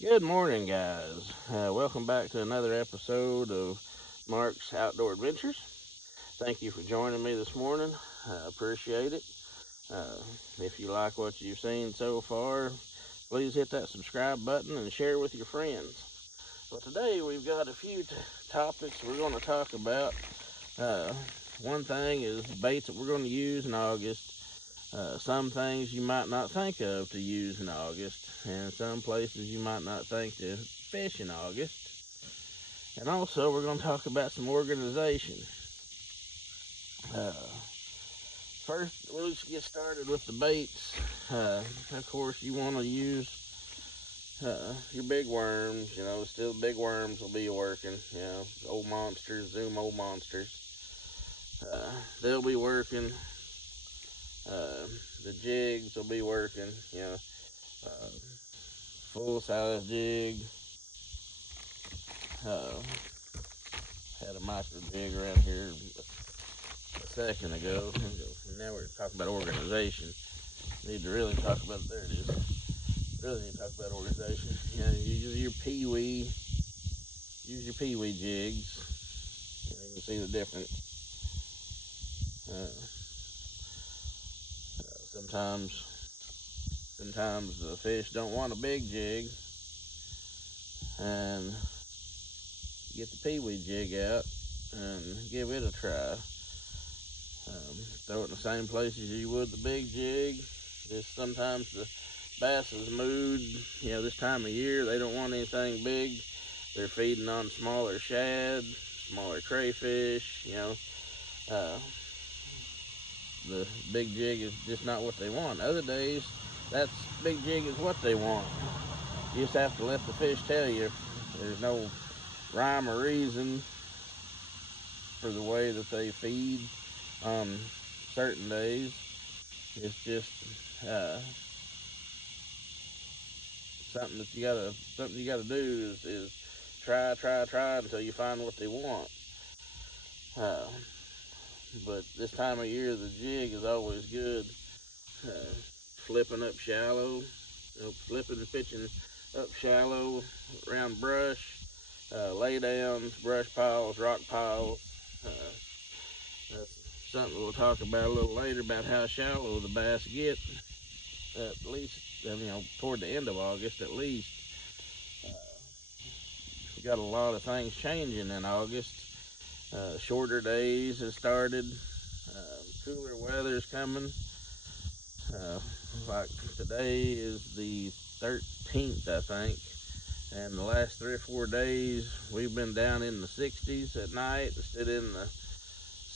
Good morning, guys. Welcome back to another episode of Mark's Outdoor Adventures. Thank you for joining me this morning. I appreciate it. Uh, if you like what you've seen so far, please hit that subscribe button and share with your friends. Well, today we've got a few topics we're going to talk about. Uh, One thing is baits that we're going to use in August. Some things you might not think of to use in August, and some places you might not think to fish in August. And also, we're going to talk about some organization. Uh, First, we'll just get started with the baits. Of course, you want to use your big worms. Still big worms will be working. Old monsters, Zoom old monsters. They'll be working. Uh, the jigs will be working. Uh, Full size jig. Uh, Had a micro jig around here a second ago. Now we're talking about organization. Need to really talk about there it is. Really need to talk about organization. Use your peewee. Use your peewee jigs. You can see the difference. Uh, sometimes, sometimes the fish don't want a big jig, and get the peewee jig out and give it a try. Throw it in the same places you would the big jig. Just sometimes the bass's mood, this time of year, they don't want anything big. They're feeding on smaller shad, smaller crayfish, Uh, the big jig is just not what they want. Other days, that's big jig is what they want. You just have to let the fish tell you. There's no rhyme or reason for the way that they feed on certain days. It's just uh, something you gotta do is try until you find what they want. Uh, but this time of year, the jig is always good. Uh, Flipping up shallow, flipping and pitching up shallow around brush, lay downs, brush piles, rock piles. Uh, that's something we'll talk about a little later about how shallow the bass get. At least, toward the end of August, at least. Uh, we got a lot of things changing in August. Shorter days have started. Cooler weather's coming. Uh, like today is the 13th, I think. And the last 3 or 4 days, we've been down in the 60s at night instead of in the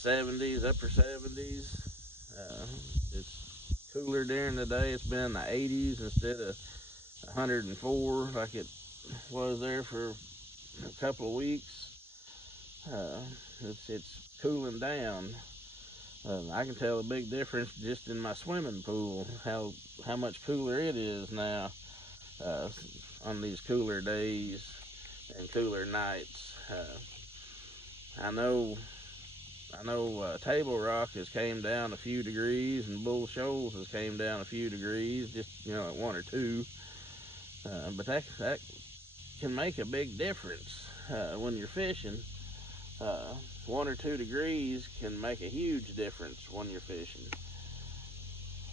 70s, upper 70s. Uh, it's cooler during the day. It's been in the 80s instead of 104 like it was there for a couple of weeks. Uh, it's cooling down. I can tell a big difference just in my swimming pool. How much cooler it is now uh, on these cooler days and cooler nights. I know Table Rock has came down a few degrees, and Bull Shoals has came down a few degrees, just like one or two. But that can make a big difference when you're fishing. Uh, 1 or 2 degrees can make a huge difference when you're fishing.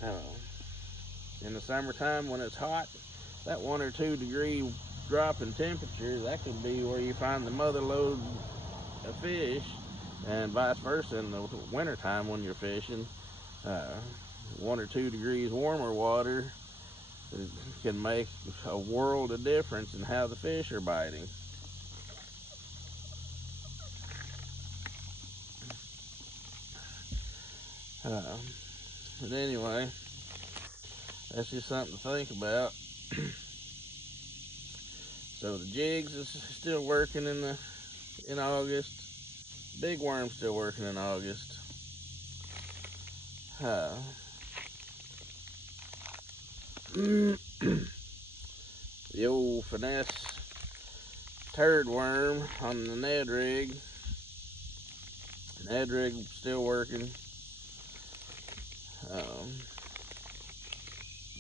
Uh, in the summertime when it's hot, that 1 or 2 degree drop in temperature, that could be where you find the mother lode of fish, and vice versa in the wintertime when you're fishing. Uh, 1 or 2 degrees warmer water can make a world of difference in how the fish are biting. Uh, but anyway, that's just something to think about. So the jigs is still working in August. Big worm's still working in August. Uh, the old finesse turd worm on the Ned rig. Ned rig still working. Um,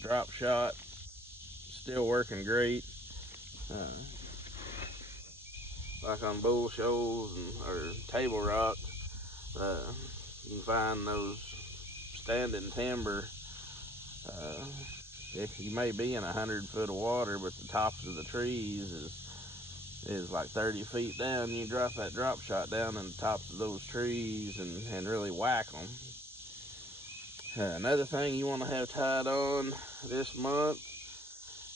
Drop shot still working great. Like on bull shoals or table rocks, you can find those standing timber. You may be in 100 foot of water, but the tops of the trees is like 30 feet down. You drop that drop shot down in the tops of those trees and really whack them. Another thing you want to have tied on this month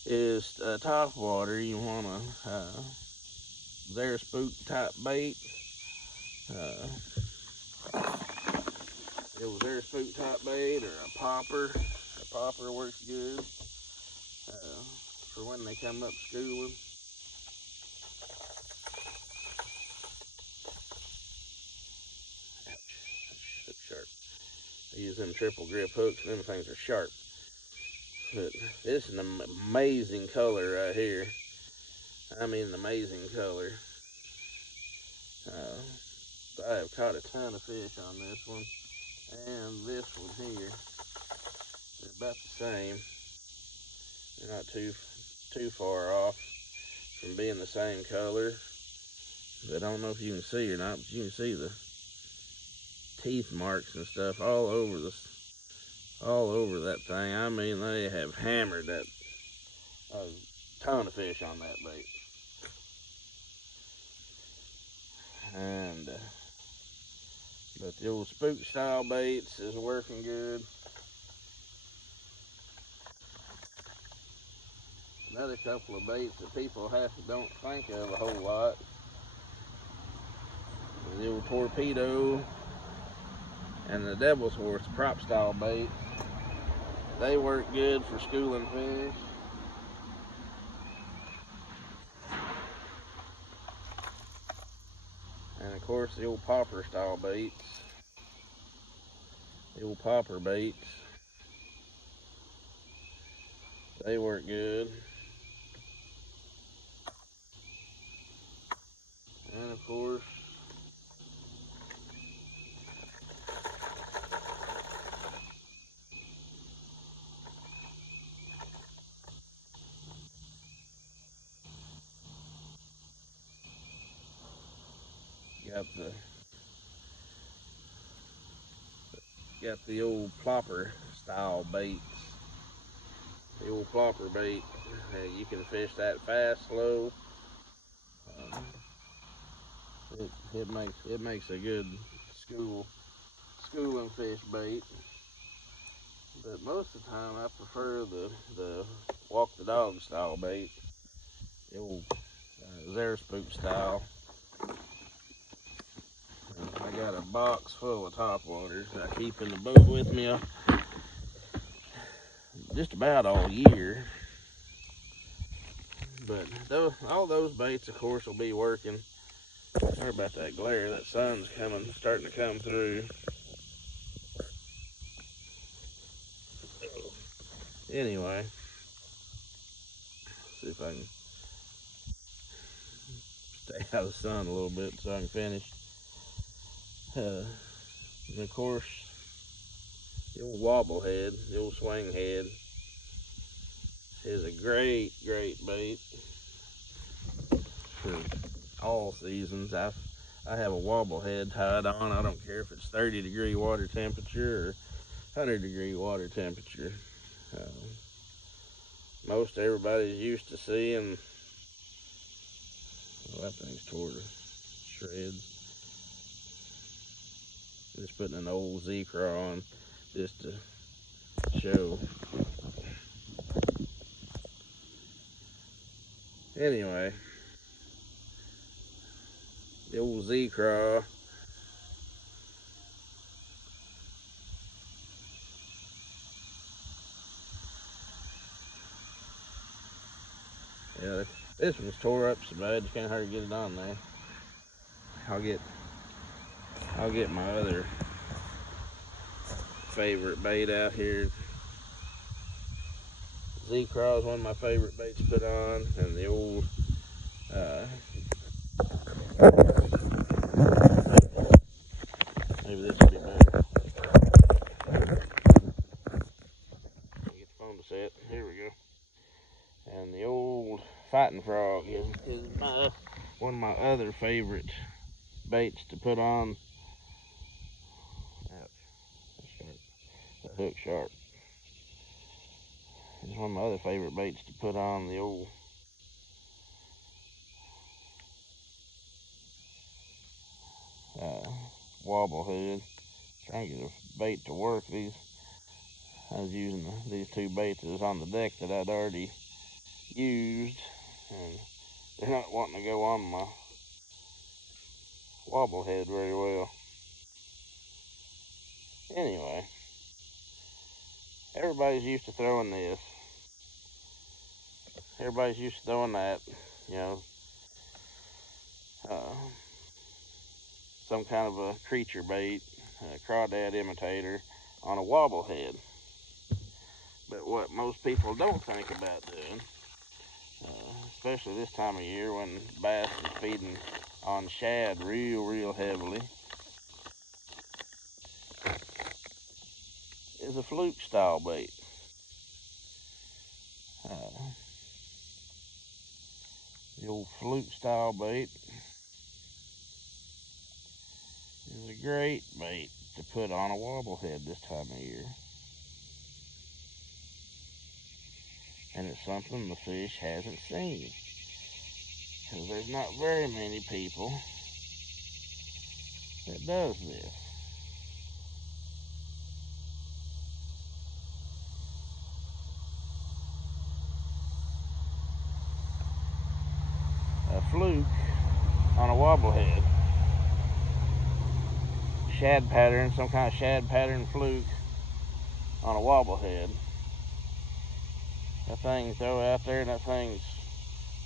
is top water. You want to their spook type bait. It was their spook type bait or a popper. A popper works good for when they come up schooling. Ouch, that's sharp. I use them triple grip hooks and them things are sharp. But this is an amazing color right here. I mean, an amazing color. I have caught a ton of fish on this one, and this one here. They're about the same. They're not too far off from being the same color. But I don't know if you can see or not, but you can see the teeth marks and stuff all over that thing. I mean, they have hammered that a ton of fish on that bait. And but the old spook style baits is working good. Another couple of baits that people don't think of a whole lot. The old torpedo and the devil's horse prop style baits. They work good for schooling fish. And of course the old popper style baits. The old popper baits. They work good. And of course, got the old plopper style baits. The old plopper bait. You can fish that fast, slow. It makes a good schooling fish bait. But most of the time, I prefer the walk the dog style bait, the old Zara spook style. I got a box full of top waters I keep in the boat with me just about all year. But all those baits, of course, will be working. Sorry about that glare. That sun's starting to come through. Anyway, see if I can stay out of the sun a little bit so I can finish. And of course, the old wobble head, the old swing head, is a great bait for all seasons. I have a wobble head tied on. I don't care if it's 30-degree water temperature or 100-degree water temperature. Most everybody's used to seeing. Well, that thing's tore to shreds. Just putting an old Z-Craw on just to show. Anyway, the old Z-Craw. Yeah, this one's tore up so bad you can't hardly get it on there. I'll get my other favorite bait out here. Z-Craw is one of my favorite baits to put on, and the old maybe this will be better. Get the phone to set. Here we go. And the old fighting frog is one of my other favorite baits to put on. Ouch, that's sharp. That hook sharp. It's one of my other favorite baits to put on the old wobble head. Trying to get a bait to work. I was using these two baits that was on the deck that I'd already used, and they're not wanting to go on my wobble head very well. Anyway, everybody's used to throwing this. Everybody's used to throwing that, you know, uh, some kind of a creature bait, a crawdad imitator on a wobble head. But what most people don't think about doing, especially this time of year when bass is feeding on shad real heavily, is a fluke style bait. The old fluke style bait is a great bait to put on a wobble head this time of year. And it's something the fish hasn't seen. Because there's not very many people that does this. A fluke on a wobble head. Shad pattern, some kind of shad pattern fluke on a wobble head. That thing throw out there and that thing's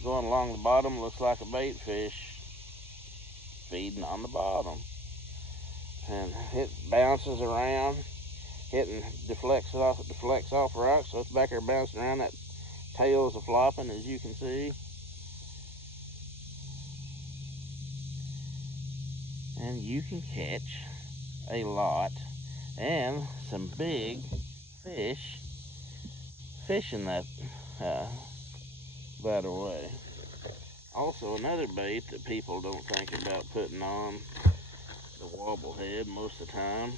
going along the bottom, looks like a bait fish feeding on the bottom. And it bounces around, deflects off rocks, so it's back there bouncing around. That tail is flopping, as you can see. And you can catch a lot and some big fish fishing that way. Also, another bait that people don't think about putting on the wobble head most of the time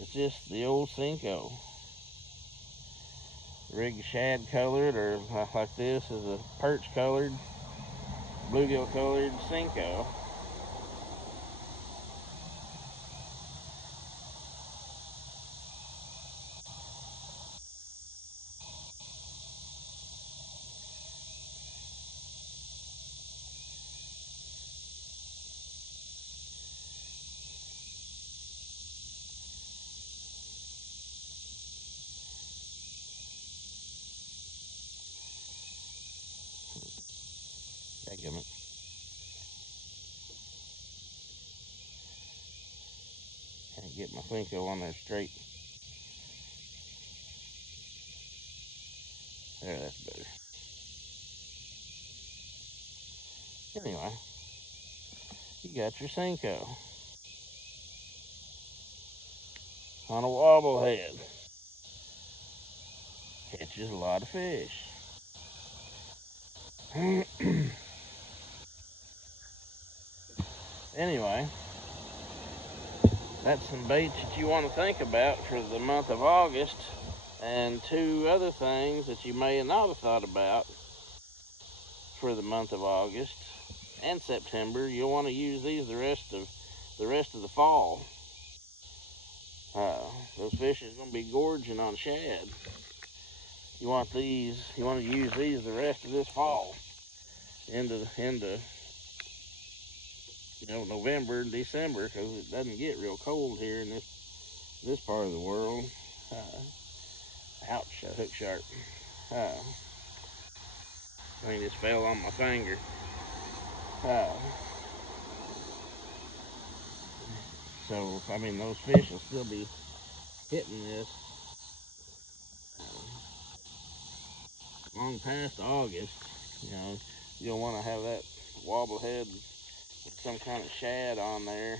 is just the old Senko. Rig shad colored, or like this is a perch colored, bluegill colored Senko. Dadgummit. Can't get my Senko on there straight. There, that's better. Anyway, you got your Senko on a wobble head. Catches a lot of fish. Anyway, that's some baits that you want to think about for the month of August. And two other things that you may not have thought about for the month of August and September. You'll want to use these the rest of the fall. Those fish is going to be gorging on shad. You want to use these the rest of this fall into November and December, because it doesn't get real cold here in this part of the world. Ouch, that hook sharp. Thing just fell on my finger. So, I mean, those fish will still be hitting this long past August. You'll want to have that wobble head with some kind of shad on there.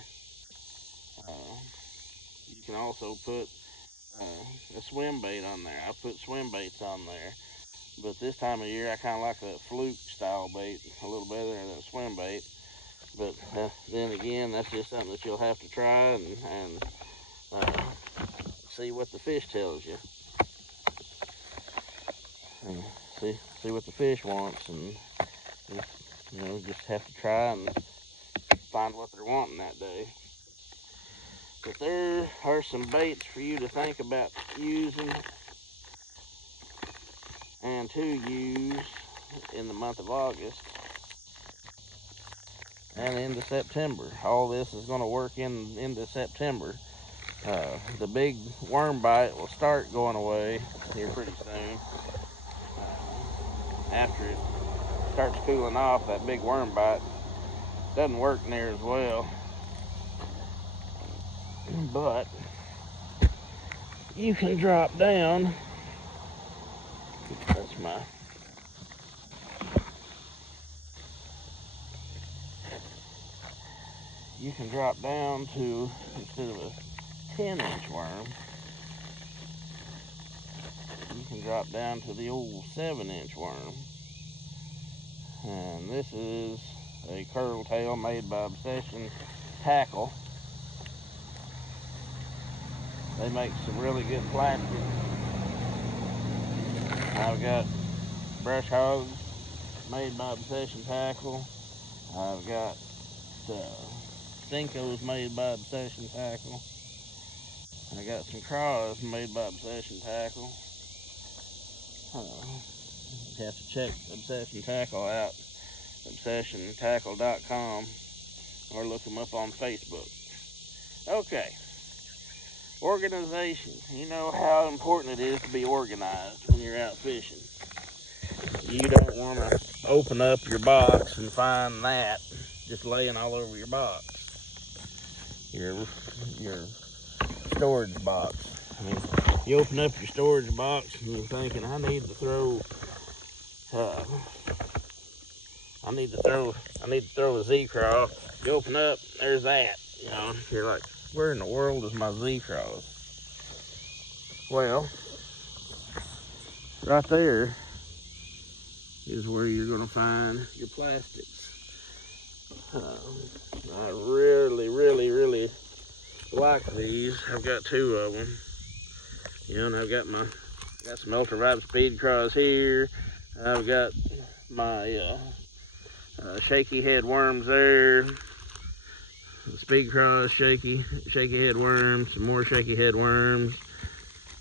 You can also put a swim bait on there. I put swim baits on there. But this time of year, I kind of like that fluke style bait a little better than swim bait. But then again, that's just something that you'll have to try and see what the fish tells you. And see what the fish wants, and just have to try and find what they're wanting that day. But there are some baits for you to think about using and to use in the month of August and into September. All this is going to work into September. The big worm bite will start going away here pretty soon. After it starts cooling off, that big worm bite doesn't work near as well. But you can drop down. That's my you can drop down to, instead of a 10-inch worm, you can drop down to the old 7-inch worm. And this is a curl tail made by Obsession Tackle. They make some really good plastic. I've got brush hogs made by Obsession Tackle. I've got Senkos made by Obsession Tackle. I got some craws made by Obsession Tackle. You have to check Obsession Tackle out, obsessiontackle.com, or look them up on Facebook. Okay, organization. You know how important it is to be organized when you're out fishing. You don't want to open up your box and find that just laying all over your box. Your storage box. I mean, you open up your storage box and you're thinking, I need to throw a Z-Craw. You open up, there's that. You're like, where in the world is my Z-Craws? Well, right there is where you're going to find your plastics. I really, really, really like these. I've got 2 of them. And I've got some ultra-ripe speed craws here. I've got my shaky head worms there. The speed craws, shaky head worms, some more shaky head worms.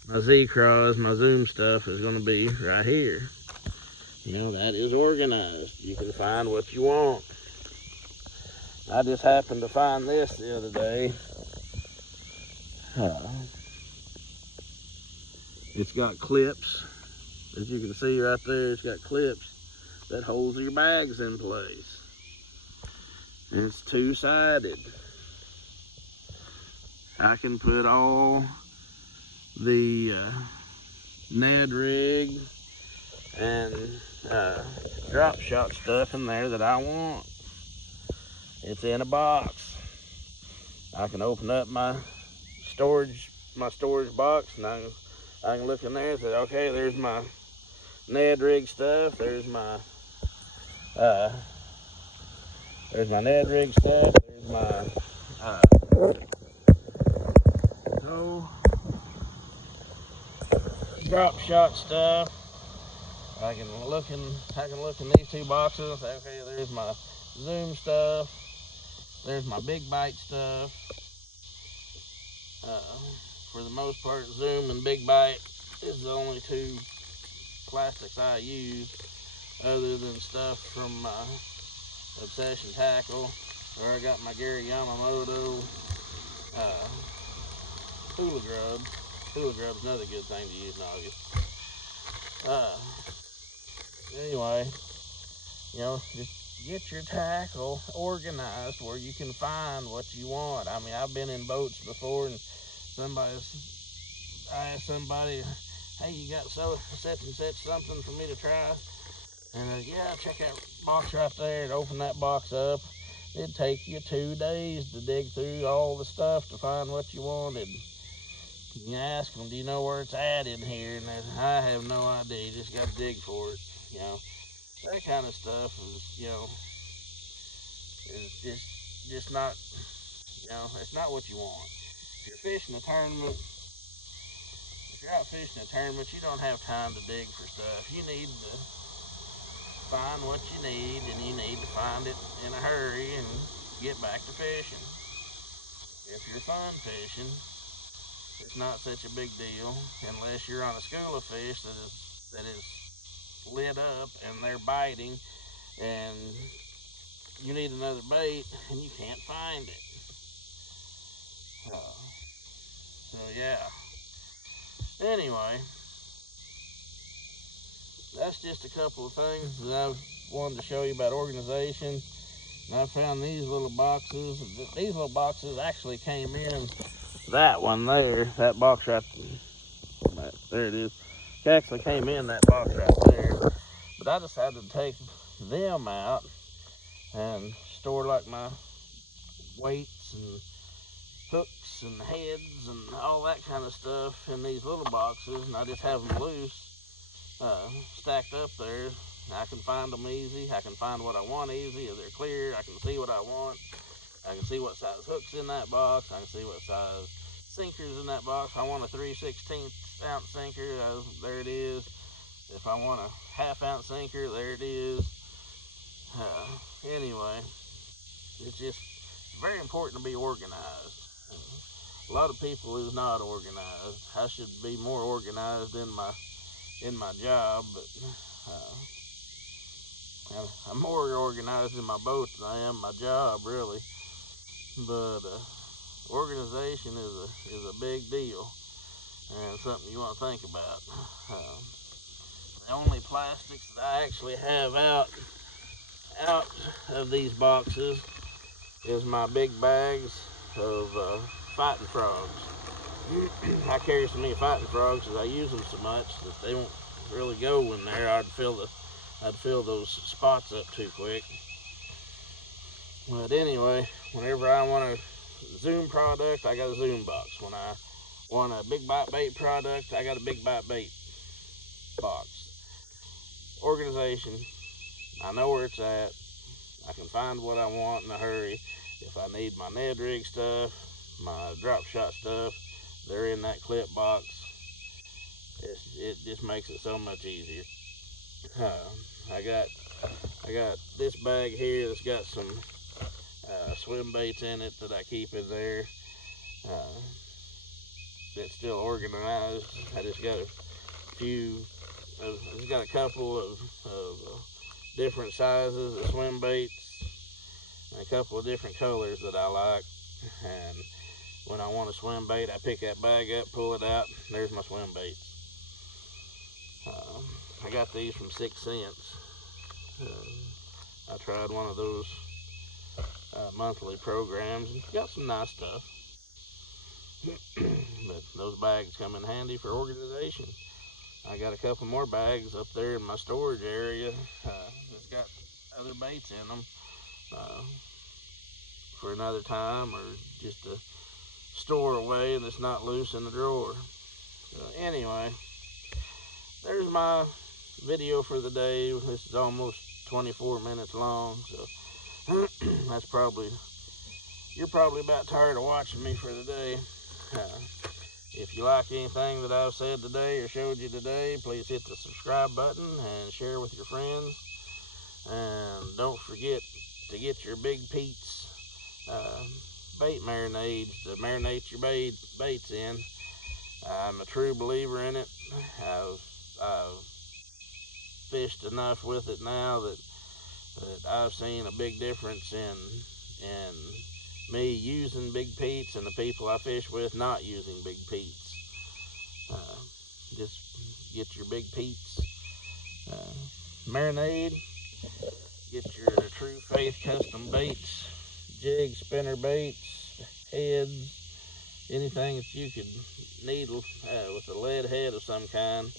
My Z-Craws, my Zoom stuff is going to be right here. That is organized. You can find what you want. I just happened to find this the other day. It's got clips. As you can see right there, it's got clips that holds your bags in place. And it's 2-sided. I can put all the Ned rig and drop shot stuff in there that I want. It's in a box. I can open up my storage box, and I can look in there and say, okay, there's my Ned rig stuff. There's my Ned rig stuff. There's my drop shot stuff. I can look in these 2 boxes and say, okay, there's my Zoom stuff. There's my big bite stuff. For the most part, Zoom and big bite is the only 2 plastics I use, other than stuff from Obsession Tackle, or I got my Gary Yamamoto Hula Grub. Hula Grub's another good thing to use in August. Anyway, just get your tackle organized where you can find what you want. I mean, I've been in boats before, and I asked somebody, hey, you got such and such something for me to try? And yeah, check that box right there, and open that box up. It'd take you 2 days to dig through all the stuff to find what you wanted. You ask them, do you know where it's at in here? And I have no idea. You just got to dig for it. You know, that kind of stuff is, is just not, it's not what you want. If you're fishing a tournament, if you're out fishing a tournament, you don't have time to dig for stuff. You need to find what you need, and you need to find it in a hurry and get back to fishing. If you're fun fishing, it's not such a big deal unless you're on a school of fish that is lit up and they're biting, and you need another bait and you can't find it. So yeah. Anyway, that's just a couple of things that I wanted to show you about organization. And I found these little boxes. These little boxes actually came in that one there, that box right there it is. It actually came in that box right there. But I decided to take them out and store like my weights and hooks and heads and all that kind of stuff in these little boxes, and I just have them loose, stacked up there. I can find them easy. I can find what I want easy. If they're clear, I can see what I want. I can see what size hooks in that box. I can see what size sinkers in that box. If I want a 3/16 ounce sinker, there it is. If I want a half-ounce sinker, there it is. Anyway, it's just very important to be organized. A lot of people is not organized. I should be more organized in my job, but I'm more organized in my boat than I am my job, really. But organization is a big deal and something you want to think about. The only plastics that I actually have out of these boxes is my big bags of fighting frogs. I carry so many fighting frogs because I use them so much that they won't really go in there. I'd fill those spots up too quick. But anyway, whenever I want a Zoom product, I got a Zoom box. When I want a big bite bait product, I got a big bite bait box. Organization, I know where it's at. I can find what I want in a hurry. If I need my Ned rig stuff, my drop shot stuff, they're in that clip box. It just makes it so much easier. I got this bag here that's got some swim baits in it that I keep in there. That's still organized. I just got a couple of different sizes of swim baits and a couple of different colors that I like. And when I want a swim bait, I pick that bag up, pull it out, and there's my swim baits. I got these from 6 Cents. I tried one of those monthly programs and got some nice stuff. But those bags come in handy for organization. I got a couple more bags up there in my storage area that's got other baits in them for another time, or just to store away and it's not loose in the drawer. Anyway, there's my video for the day. This is almost 24 minutes long, so you're probably about tired of watching me for the day. If you like anything that I've said today or showed you today, please hit the subscribe button and share with your friends. And don't forget to get your Big Pete's bait marinades to marinate your baits in. I'm a true believer in it. I've fished enough with it now that I've seen a big difference in me using Big Pete's and the people I fish with not using Big Pete's. Just get your Big Pete's marinade. Get your True Faith custom baits, jigs, spinner baits, heads, anything that you could need with a lead head of some kind.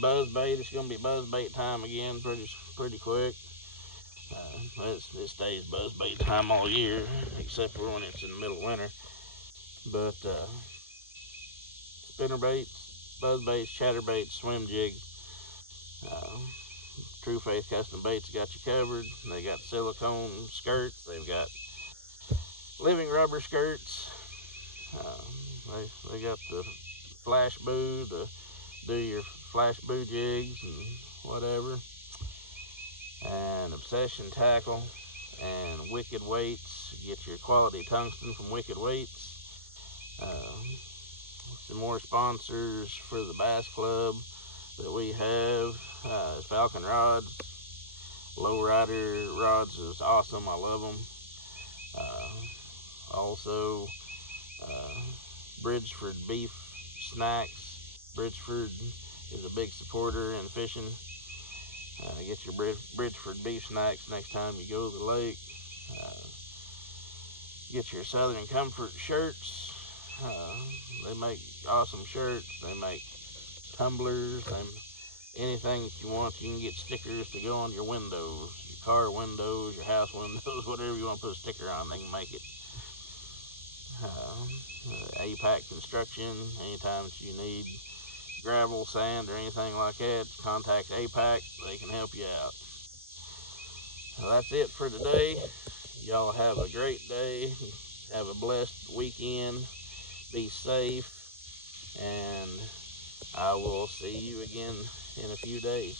Buzz bait, it's going to be buzz bait time again pretty quick. It stays buzz bait time all year, except for when it's in the middle of winter. But spinner baits, buzz baits, chatter baits, swim jigs. True Faith Custom Baits got you covered. They got silicone skirts. They've got living rubber skirts. They got the flash boo to do your flash boo jigs and whatever. And Obsession Tackle and Wicked Weights. Get your quality tungsten from Wicked Weights. Some more sponsors for the Bass Club that we have is Falcon Rods. Lowrider rods is awesome. I love them. Also, Bridgeford Beef Snacks. Bridgeford is a big supporter in fishing. Get your Bridgeford Beef Snacks next time you go to the lake. Get your Southern Comfort shirts. They make awesome shirts. They make tumblers. Anything that you want. You can get stickers to go on your windows, your car windows, your house windows, whatever you want to put a sticker on, they can make it. APAC Construction, anytime that you need gravel, sand, or anything like that, contact APAC. They can help you out. So that's it for today. Y'all have a great day. Have a blessed weekend. Be safe. And I will see you again in a few days.